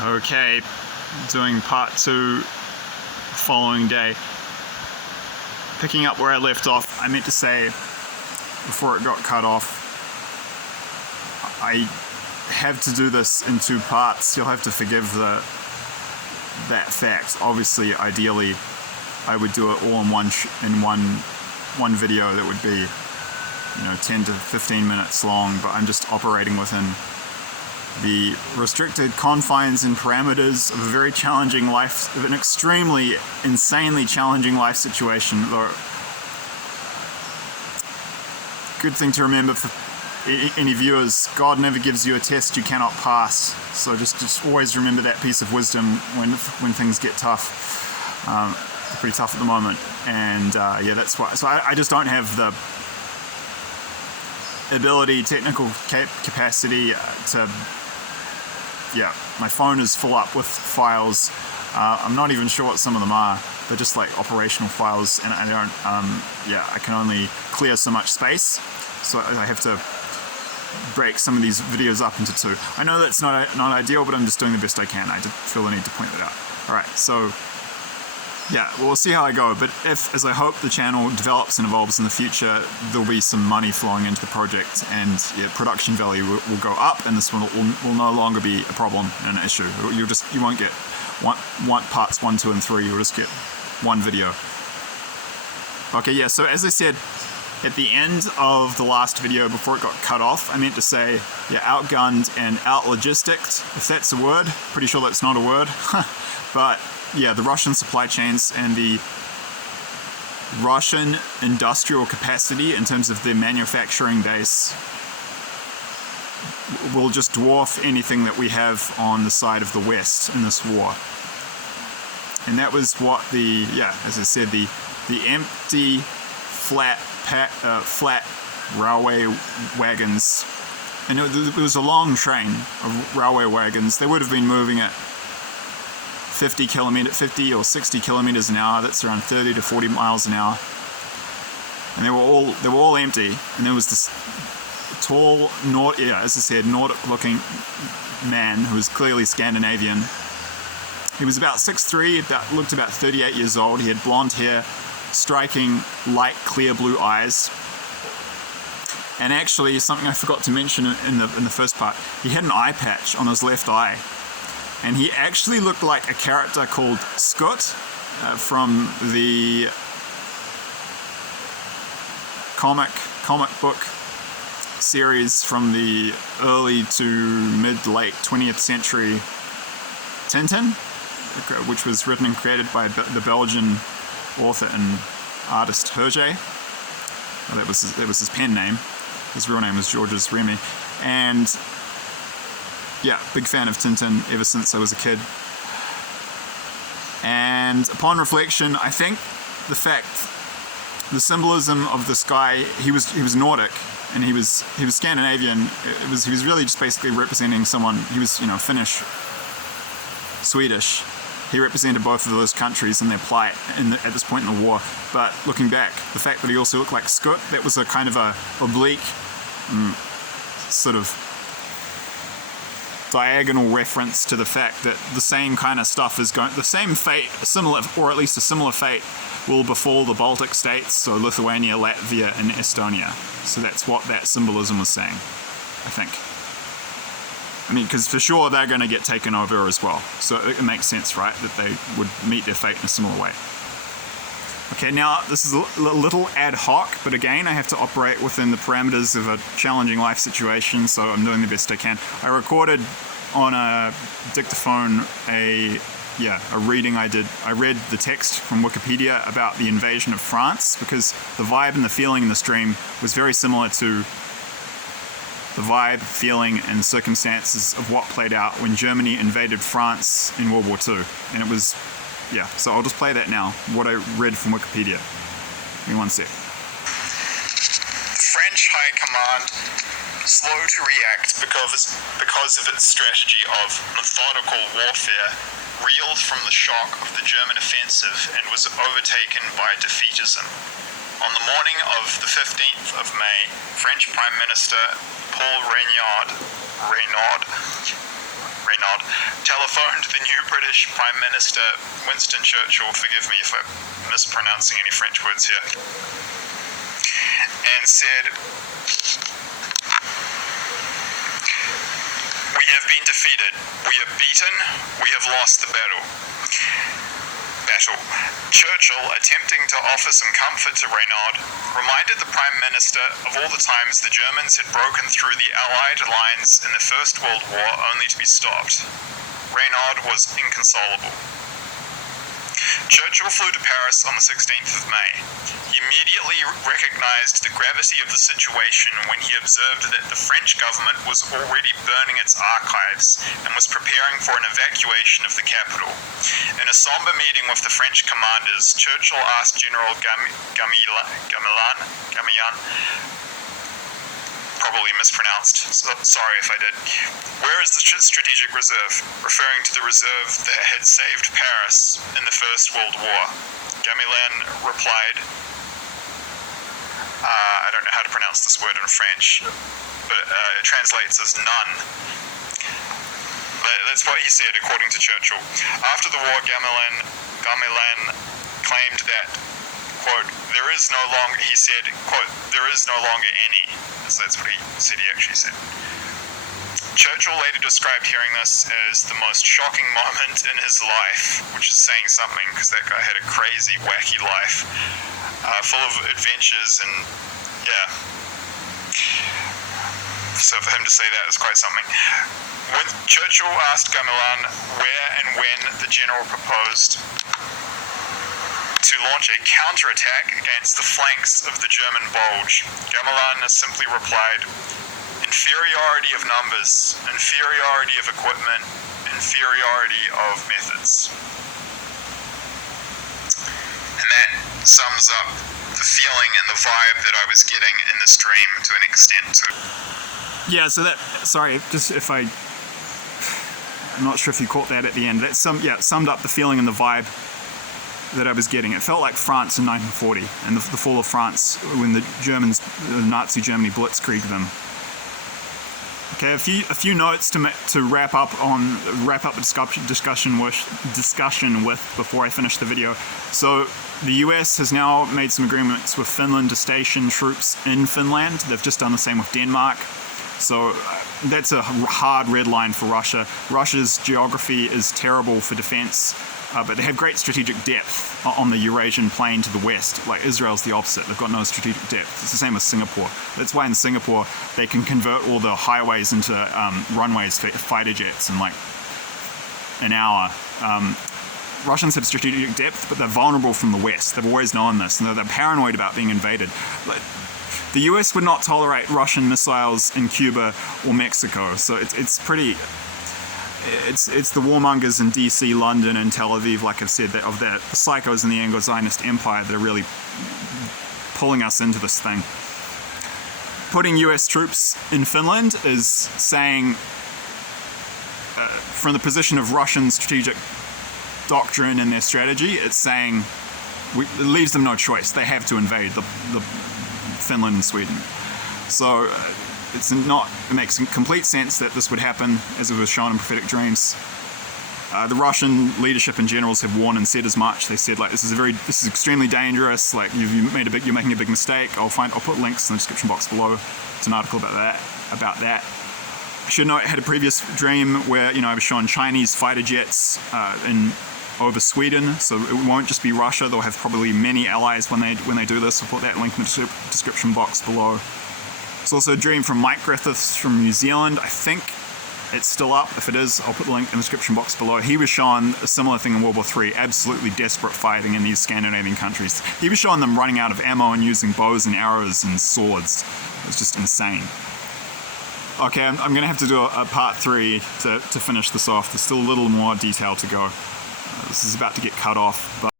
Okay, doing part 2 following day. Picking up where I left off, I meant to say, before it got cut off, I have to do this in 2 parts. You'll have to forgive that fact. Obviously, ideally, I would do it all in one video that would be, 10 to 15 minutes long, but I'm just operating within the restricted confines and parameters of a very challenging life, of an extremely, insanely challenging life situation. Though, good thing to remember for any viewers, God never gives you a test you cannot pass. So just always remember that piece of wisdom when things get tough. They're pretty tough at the moment, and that's why. So I just don't have the ability, technical capacity to. Yeah, my phone is full up with files. I'm not even sure what some of them are. They're just like operational files, and I don't. I can only clear so much space, so I have to break some of these videos up into 2. I know that's not ideal, but I'm just doing the best I can. I did feel the need to point that out. All right, so. Yeah, we'll see how I go, but if, as I hope, the channel develops and evolves in the future, there'll be some money flowing into the project, and production value will go up, and this one will no longer be a problem and an issue. You won't get one parts 1, 2, and 3. You'll just get one video. Okay, yeah. So as I said at the end of the last video before it got cut off, I meant to say, outgunned and outlogisticked, if that's a word. Pretty sure that's not a word, but. Yeah, the Russian supply chains and the Russian industrial capacity in terms of their manufacturing base will just dwarf anything that we have on the side of the West in this war. And that was what as I said, the empty, flat railway wagons. And it was a long train of railway wagons. They would have been moving at 50 or 60 kilometers an hour. That's around 30 to 40 miles an hour, and they were all empty. And there was this tall, Nordic-looking man who was clearly Scandinavian. He was about 6'3", looked about 38 years old. He had blonde hair, striking light clear blue eyes. And actually, something I forgot to mention in the first part, he had an eye patch on his left eye. And he actually looked like a character called Skut from the comic book series from the early to mid-late 20th century Tintin, which was written and created by the Belgian author and artist Hergé. Well, that was his pen name. His real name was Georges Remy. And yeah, big fan of Tintin ever since I was a kid. And upon reflection, I think the symbolism of this guy, he was Nordic and he was Scandinavian. He was really just basically representing someone. He was Finnish, Swedish. He represented both of those countries and their plight at this point in the war. But looking back, the fact that he also looked like Skut, that was a kind of a oblique sort of diagonal reference to the fact that the same kind of stuff is going, the same fate, or at least a similar fate, will befall the Baltic states, so Lithuania, Latvia, and Estonia. So that's what that symbolism was saying, I think. I mean, because for sure they're going to get taken over as well. So it makes sense, right, that they would meet their fate in a similar way. Okay, now this is a little ad hoc, but again, I have to operate within the parameters of a challenging life situation, so I'm doing the best I can. I recorded on a dictaphone a reading I did. I read the text from Wikipedia about the invasion of France, because the vibe and the feeling in the stream was very similar to the vibe, feeling, and circumstances of what played out when Germany invaded France in World War II. And it was so I'll just play that now, what I read from Wikipedia. Give me one sec. French High Command, slow to react because of its strategy of methodical warfare, reeled from the shock of the German offensive and was overtaken by defeatism. On the morning of the 15th of May, French Prime Minister Paul Reynaud telephoned telephoned the new British Prime Minister Winston Churchill, forgive me if I'm mispronouncing any French words here, and said, "We have been defeated. We are beaten. We have lost the battle." Churchill, attempting to offer some comfort to Reynaud, reminded the Prime Minister of all the times the Germans had broken through the Allied lines in the First World War only to be stopped. Reynaud was inconsolable. Churchill flew to Paris on the 16th of May. He immediately recognized the gravity of the situation when he observed that the French government was already burning its archives and was preparing for an evacuation of the capital. In a somber meeting with the French commanders, Churchill asked General Gamian, probably mispronounced, sorry if I did, "Where is the strategic reserve?" referring to the reserve that had saved Paris in the First World War. Gamian replied, I don't know how to pronounce this word in French, but it translates as none. That's what he said, according to Churchill. After the war, Gamian claimed that, quote, he said, quote, "there is no longer any." So that's what he said he actually said. Churchill later described hearing this as the most shocking moment in his life, which is saying something, because that guy had a crazy, wacky life, full of adventures, and yeah. So for him to say that is quite something. When Churchill asked Gamian where and when the general proposed to launch a counterattack against the flanks of the German bulge, Gamian simply replied, "Inferiority of numbers, inferiority of equipment, inferiority of methods." And that sums up the feeling and the vibe that I was getting in this dream to an extent too. Yeah, so that, sorry, just if I'm not sure if you caught that at the end. That summed up the feeling and the vibe that I was getting. It felt like France in 1940 and the fall of France when the Nazi Germany blitzkrieged them. Okay, a few notes to wrap up the discussion with before I finish the video. So the US has now made some agreements with Finland to station troops in Finland. They've just done the same with Denmark. So that's a hard red line for Russia. Russia's geography is terrible for defense, but they have great strategic depth on the Eurasian plain to the west. Like Israel's the opposite. They've got no strategic depth. It's the same as Singapore. That's why in Singapore they can convert all the highways into runways for fighter jets in like an hour. Russians have strategic depth, but they're vulnerable from the west. They've always known this, and they're paranoid about being invaded. The US would not tolerate Russian missiles in Cuba or Mexico, so it's pretty. It's the warmongers in DC, London, and Tel Aviv, like I've said, the psychos in the Anglo-Zionist Empire that are really pulling us into this thing. Putting US troops in Finland is saying, from the position of Russian strategic doctrine and their strategy, it's saying it leaves them no choice. They have to invade the Finland and Sweden. So it makes complete sense that this would happen, as it was shown in prophetic dreams. The Russian leadership and generals have warned and said as much. They said, like, this is extremely dangerous. Like, you're making a big mistake. I'll put links in the description box below. It's an article about that. I should note, I had a previous dream where I was showing Chinese fighter jets over Sweden, so it won't just be Russia. They'll have probably many allies when they do this. I'll put that link in the description box below. It's also a dream from Mike Griffiths from New Zealand. I think it's still up. If it is, I'll put the link in the description box below. He was showing a similar thing in World War III, absolutely desperate fighting in these Scandinavian countries. He was showing them running out of ammo and using bows and arrows and swords. It was just insane. Okay, I'm going to have to do a part 3 to finish this off. There's still a little more detail to go. This is about to get cut off, but